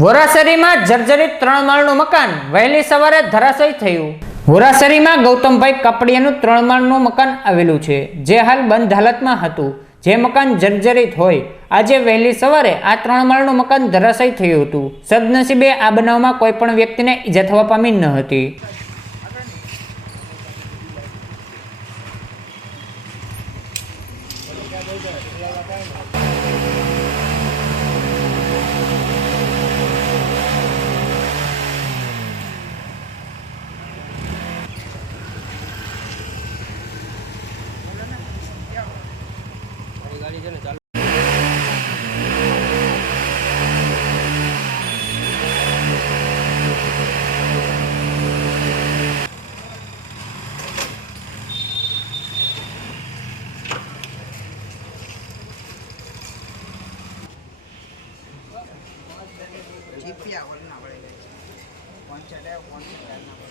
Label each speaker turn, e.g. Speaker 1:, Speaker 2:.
Speaker 1: વોરાસરીમાં જર્જરિત ત્રણ માળનું મકાન. વહેલી સવારે ધરાશયી થયું. વોરાસરીમાં ગૌતમભાઈ કપડિયાનું ત્રણ માળનું મકાન આવેલું છે, જે હાલ બંધ હાલતમાં હતું. જે મકાન જર્જરિત હોય. આજે વહેલી સવારે આ ત્રણ માળનું મકાન ધરાશયી થયું હતું. સદનસીબે આ બનાવમાં કોઈ પણ વ્યક્તિને ઈજા થવા પામી ન હતી.
Speaker 2: જીપી આવડ ના પડે પહોંચાડે પહોંચાડે ના પડે